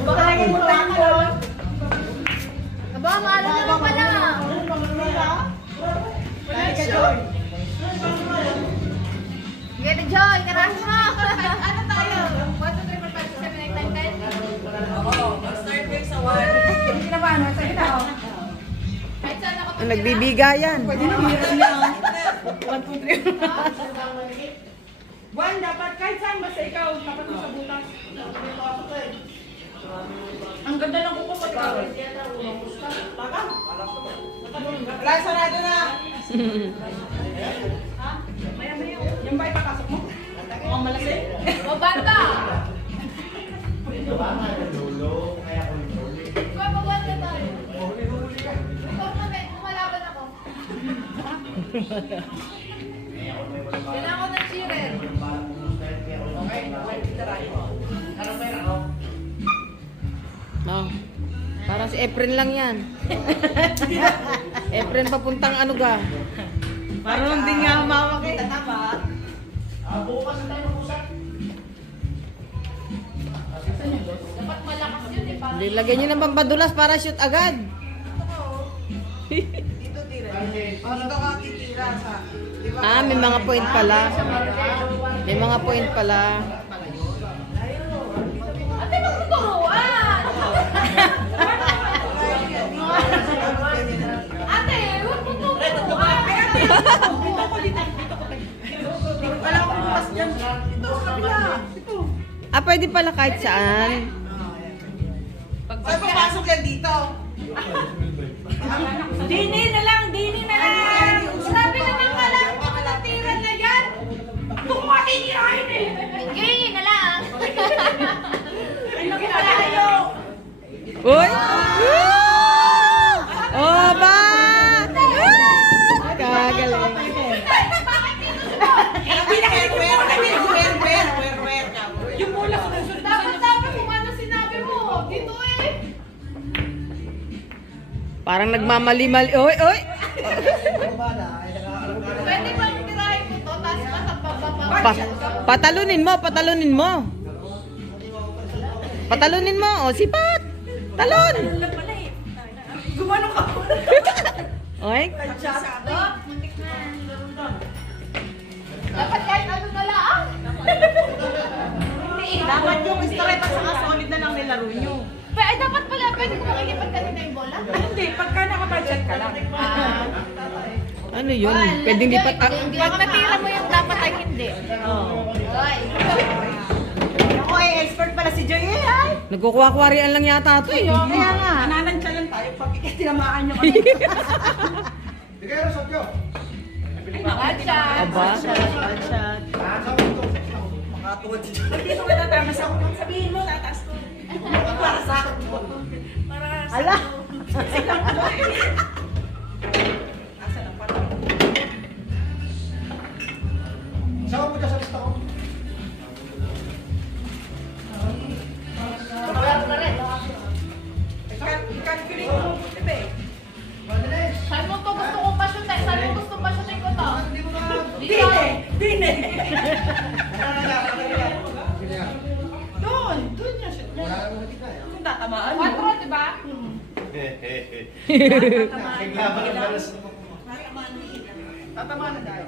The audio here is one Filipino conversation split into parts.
Baka naging mutang ko. Aba, maalam naman pala. Sige na, Joy. Karahin mo. Ano tayo? 1, 2, 3, 4, 5, 6, 7, 8, 9, 10. Oo, mag-start kayo sa 1. Hindi na ba? Nasa ito. Kahit saan ako. Nagbibigayan. Pwede na hiram niya. 1, 2, 3. Juan, dapat kahit saan basta ikaw, dapat mo sa butas. Ang ganda ng kuko pati ka. Baka? Wala, sarado na. Maya-maya. Yan ba ipapasok mo? Mukhang malasing. O, bata! Ikaw, mag-1 ka tayo. Ikaw naman, kumalaban ako. Kailangan ko ng cheerer. Oh. Parang si Efren lang yan. Efren papuntang ano ga? Parang hindi nga humawak eh. Tama. Dapat malakas yun eh. Para Lagyan nyo ng pampadulas para shoot agad. Dito tira. Dito ka titira sa... Ah, may mga point pala. May mga point pala. Ate, magtuturuan! Ate, huwag mo tuturuan! Wala akong butas dyan. Ito, sa kabila. Ito. Ah, pwede pala kahit saan. Ay, papasok yan dito. Dini na lang, dini na lang. Sabi naman pala, mga natiran na yan! Kung matitirahin eh! Gay na lang! Ay, nakikalayo. Uy! Oh, ba? Kagaling. Yung mula susunod. Dapat kung ano sinabi mo. Dito eh! Parang nagmamali-mali. Oy, oy! Pwede ba tirahin ko to? Tapos masapababa. Patalunin mo, patalunin mo. Patalunin mo. O, sipat. Talon. Gumano ka po. Oy. Muntik na. Dapat kahit ano na lang. Dapat yung straight at saka solid na lang nilaro nyo. Ay, dapat pala, pwede ko makikipag kanina yung bola. Ay, hindi. Pagka nakabudget ka lang. Ano yun? Pwede hindi pa... Pag natira mo yung dapat ay hindi. Ay. Ako ay expert pala si Joy. Ay! Nagkukuha-kuwarian lang yata ito eh. Kaya nga. Nananansya lang tayo pag tinamaan nyo kami. Headshot. Aba? Makatuwad si Joy. Dito ka tatama sa ako. Sabihin mo, tataas ko. Para sa akin. Para sa Ala! Asa lang para. Sama mo dyan sa lista ko. I-calculate mo po, diba eh? Saan mo to gusto kong pa-shoot eh? Saan mo gusto pa-shootin ko to? Dito. Bine! Doon! Doon niya siya. Kung tatamaan mo. 4, di ba? Tatamaan na dahil.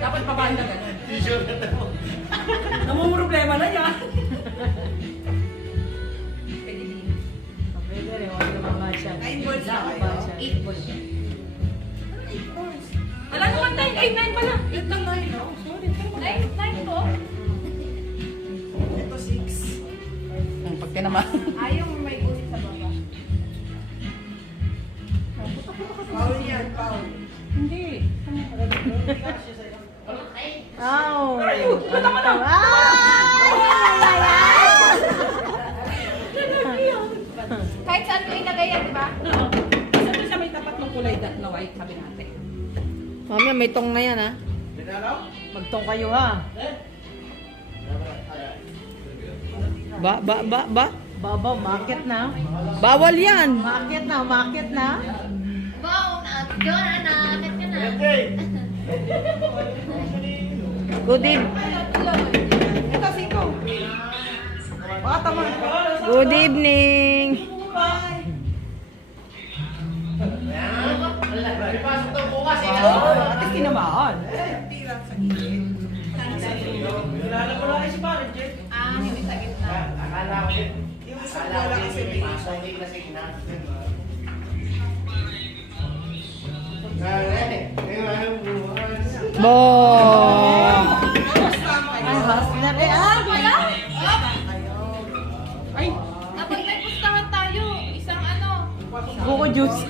Dapat pabanda ka nun. Namumroblema na yan. Pwede din. Pwede rin, huwag naman matcha. 9 balls na kayo. 8 balls. 8 balls. Wala naman 9. 9 pala. 8 lang 9. Oh, sorry. 9 to? Ito 6. Pag tinamaan. Ayaw may ulit sa baba. Paul yan, Paul. Hindi. Ow! Kahit saan mo ilagay yan, di ba? Basta doon siya may tapat ng kulay na white, sabi natin. Mamaya may tong na yan ha. Magtong kayo ha. Ba? Baba, market na. Bawal yan. Market na, market na. Wow, John, anak ka na. Good evening. Ito, 5. Good evening. Ate tinamaan. Ah, hindi sa gitna. Bo. Wala? Ay, Kapag may pustahan tayo, isang ano, buko juice.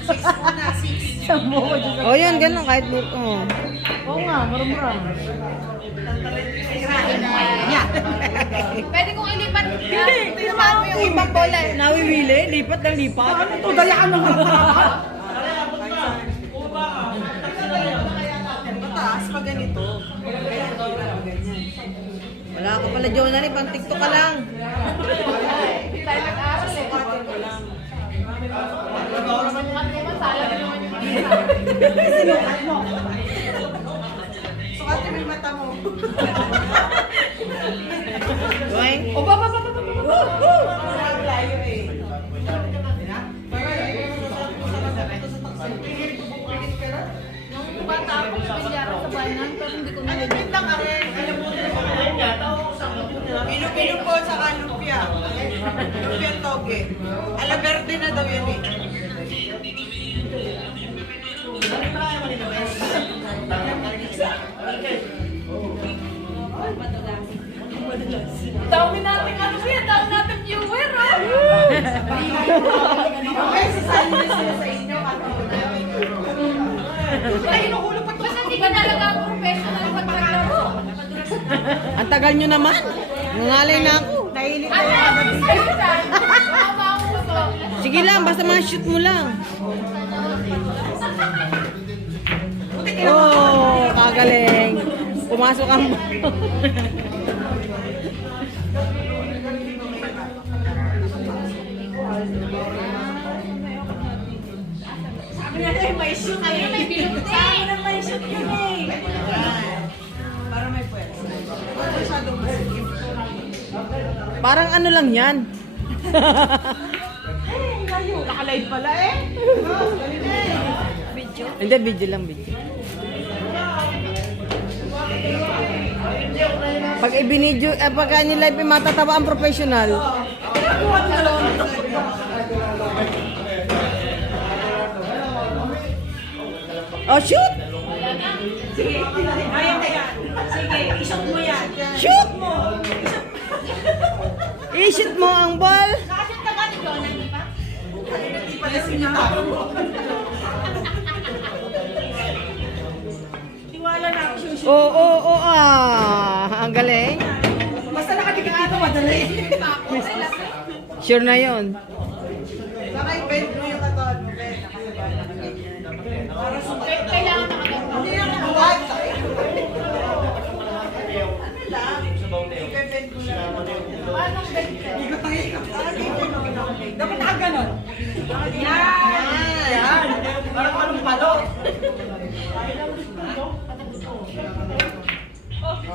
Isang buko juice. Oh, yun, ganun, kahit buko. Oh. Oo nga, mura-mura. pwede kong ilipat. Hindi, tinamaan mo yung ibang bola. Nawiwili, lipat ng lipat. Ano to? Dayaan ng mataas pa ganito. Wala ka pala, Jonah, pang TikTok ka lang. Hindi tayo nag-aaral eh. Masala na naman yung isa. Sinukat mo. Sukat mo yung mata mo. Boy. O, ba. Layo eh. Nung bata ako, nabilyara sa banan, pero hindi ko nalilip. Pino-pino po sa lumpia. Lumpia toge. Ala verde na daw yan eh. Dami natin ano siya, dami natin viewer, oh! Okay, sisali na sila sa inyo. Ay, inuhulog pa Basta hindi ka talaga ang professional pag naglaro. Ang tagal nyo naman. Nangalay na ako. Nahilig Ano? Sa'yo dyan? Mama ang uso. Sige lang, basta mga shoot mo lang. Oh, kagaling. Pumasok ang... Sabi niya na may shoot Ayun, may bilog din. may shoot yun eh. Para may pwede. Masyadong masikip. Parang ano lang yan. Layo. Nakalive pala eh. Video? Hindi, video lang, video. Pag ibinidyo, pag nilive, matataba ang professional. Oh, shoot! Sige, ayan na yan. Sige, isok mo yan. Shoot! I-shoot mo ang ball. Nakashoot ka ba ni Jonah, di ba? Hindi pala sinatawag mo. Tiwala na ako siya. Oo, ang galing. Basta nakadikit dito, madali. Sure na yon. Saka i-bend mo yung katawan mo, Ben. Para sumakit. Kailangan nakaganto. Hindi na nakabuhat. Ano lang? I-bend mo lang. Anong ganito? Ikot ang ikot. Dapat nakaganon. Yan! Parang anong palo.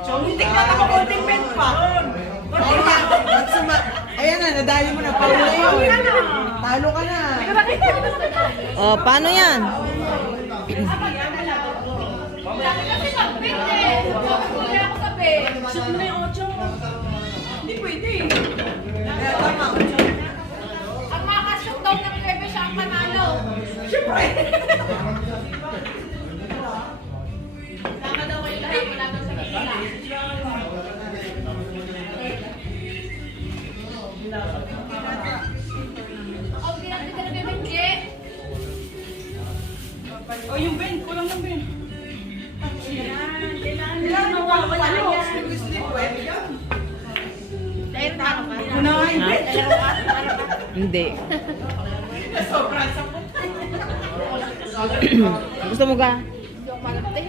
So, hindi ka na konting bend pa. Ayan na, nadali mo na. Palo na yun. Talo ka na. Oh, paano yan? Sabi kasi mag-bid eh. Sabi ako sa bid. Shoot mo na yung 8. Hindi pwede. Kaya tama. Ang makashoot daw ng 9 siya ang panalo. Siyempre. Tama daw kayo lahat. Wala daw sa gitna. Ako ginagdi ka na bibigye. O yung bend, kulang ng bend. Kailangan mo wala yan. Sleep well. Dahil paano ka? Una nga yung bend. Hindi. Sobrang sapot. Gusto mo ka? Hindi ako malapit.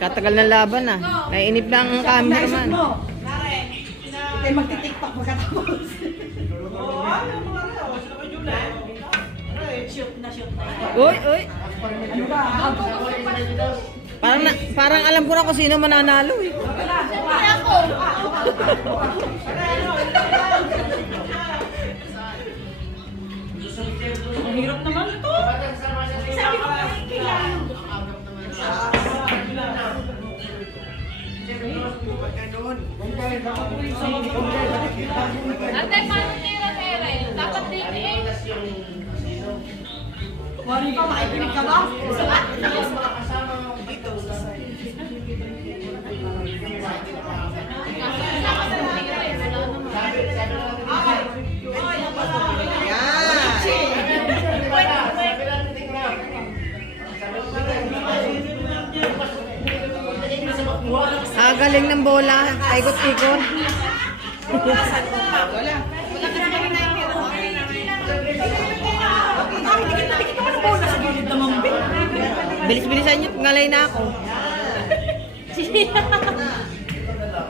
Katagal na laban ah. Naiinip na ang cameraman. Mo. Kaya magtitiktok magkatapos. Oo, ano mga rin. O, sila ko July. Shoot na yan. Uy, uy. Ano ba? Parang alam ko na kung sino mananalo eh. Siyempre ako. Ang hirap naman ito. Sabi ko, kailangan. Ate, paano tira-tira? Dapat din eh. Wari ka, makikinig ka ba? Galing ng bola. Ikot-ikot. Bilis-bilisan nyo. Ngalay na ako.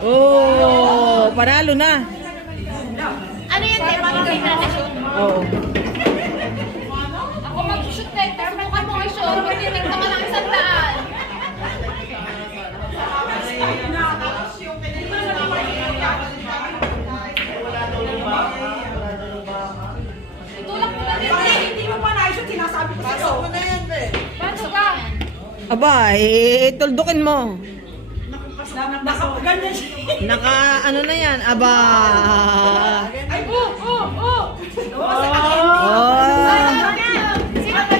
Oh, panalo na. Ano yan, te? Paano kayo na-shoot? Oo. Ako mag-shoot, te. Subukan mo i-shoot. Magtitig naman ang 100. Tulak mo na din, te. Hindi mo pa na-shoot, sinasabi ko sa'yo. Pasok mo na yan, be. Paano ba? Aba, tuldukin mo. Nakaganyan siya. Naka, ano na yan? Aba. Ay, oh! Oh. Sino ba